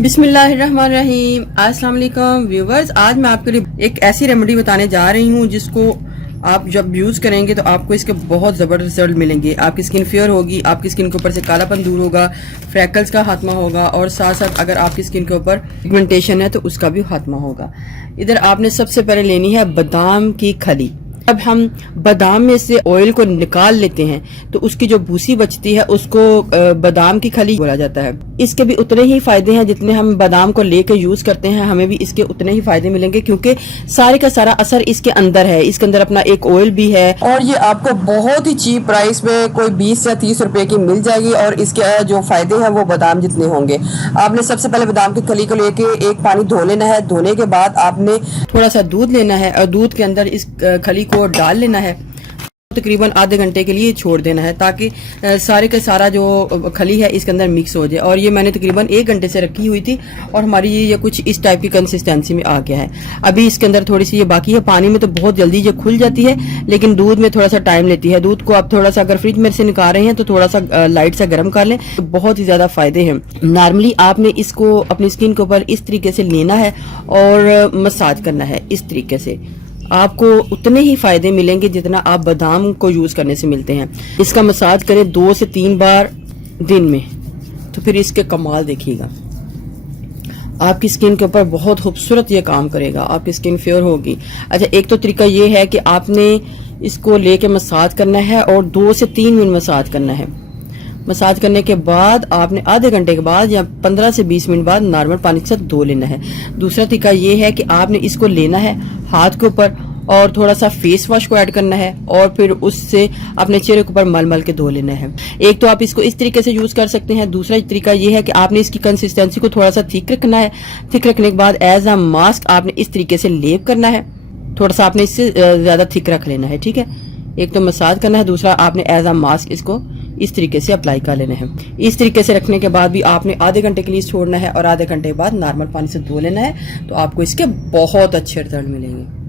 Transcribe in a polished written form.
बिस्मिल्लाहिर्रहमानिर्रहीम। अस्सलाम वालेकुम व्यूवर्स, आज मैं आपके लिए एक ऐसी रेमेडी बताने जा रही हूँ जिसको आप जब यूज करेंगे तो आपको इसके बहुत जबरदस्त रिजल्ट मिलेंगे। आपकी स्किन फेयर होगी, आपकी स्किन के ऊपर से कालापन दूर होगा, फ्रैकल्स का खात्मा होगा और साथ साथ अगर आपकी स्किन के ऊपर पिगमेंटेशन है तो उसका भी खात्मा होगा। इधर आपने सबसे पहले लेनी है बादाम की खली। अब हम बादाम में से ऑयल को निकाल लेते हैं तो उसकी जो भूसी बचती है उसको बादाम की खली बोला जाता है। इसके भी उतने ही फायदे हैं जितने हम बादाम को लेकर यूज करते हैं, हमें भी इसके उतने ही फायदे मिलेंगे क्योंकि सारे का सारा असर इसके अंदर है। इसके अंदर अपना एक ऑयल भी है और ये आपको बहुत ही चीप प्राइस पे कोई 20 या 30 रुपए की मिल जाएगी और इसके जो फायदे हैं वो बादाम जितने होंगे। आपने सबसे पहले बादाम की खली को लेके एक पानी धो लेना है। धोने के बाद आपने थोड़ा सा दूध लेना है और दूध के अंदर इस खली को डाल लेना है। तकरीबन आधे घंटे के लिए छोड़ देना है ताकि सारे का सारा जो खली है इसके अंदर मिक्स हो जाए। और ये मैंने तकरीबन 1 घंटे से रखी हुई थी और हमारी ये कुछ इस टाइप की कंसिस्टेंसी में आ गया है। अभी इसके अंदर थोड़ी सी ये बाकी है। पानी में तो बहुत जल्दी ये खुल जाती है लेकिन दूध में थोड़ा सा टाइम लेती है। दूध को आप थोड़ा सा अगर फ्रिज में से निकाल रहे हैं तो थोड़ा सा लाइट सा गर्म कर लें, तो बहुत ही ज्यादा फायदे हैं। नॉर्मली आपने इसको अपनी स्किन के ऊपर इस तरीके से लेना है और मसाज करना है। इस तरीके से आपको उतने ही फायदे मिलेंगे जितना आप बादाम को यूज करने से मिलते हैं। इसका मसाज करें 2 से 3 बार दिन में, तो फिर इसके कमाल देखिएगा। आपकी स्किन के ऊपर बहुत खूबसूरत ये काम करेगा, आपकी स्किन फेयर होगी। अच्छा, एक तो तरीका ये है कि आपने इसको लेके मसाज करना है और 2 से 3 मिनट मसाज करना है। मसाज करने के बाद आपने आधे घंटे के बाद या 15 से 20 मिनट बाद नॉर्मल पानी के साथ धो लेना है। दूसरा तरीका ये है कि आपने इसको लेना है हाथ के ऊपर और थोड़ा सा फेस वॉश को ऐड करना है और फिर उससे अपने चेहरे के ऊपर मल मल के धो लेना है। एक तो आप इसको इस तरीके से यूज कर सकते हैं। दूसरा तरीका ये है कि आपने इसकी कंसिस्टेंसी को थोड़ा सा थिक रखना है। थिक रखने के बाद एज अ मास्क आपने इस तरीके से लेप करना है। थोड़ा सा आपने इससे ज्यादा थिक रख लेना है, ठीक है। एक तो मसाज करना है, दूसरा आपने एज अ मास्क इसको इस तरीके से अप्लाई कर लेना है। इस तरीके से रखने के बाद भी आपने आधे घंटे के लिए छोड़ना है और आधे घंटे बाद नॉर्मल पानी से धो लेना है, तो आपको इसके बहुत अच्छे रिजल्ट मिलेंगे।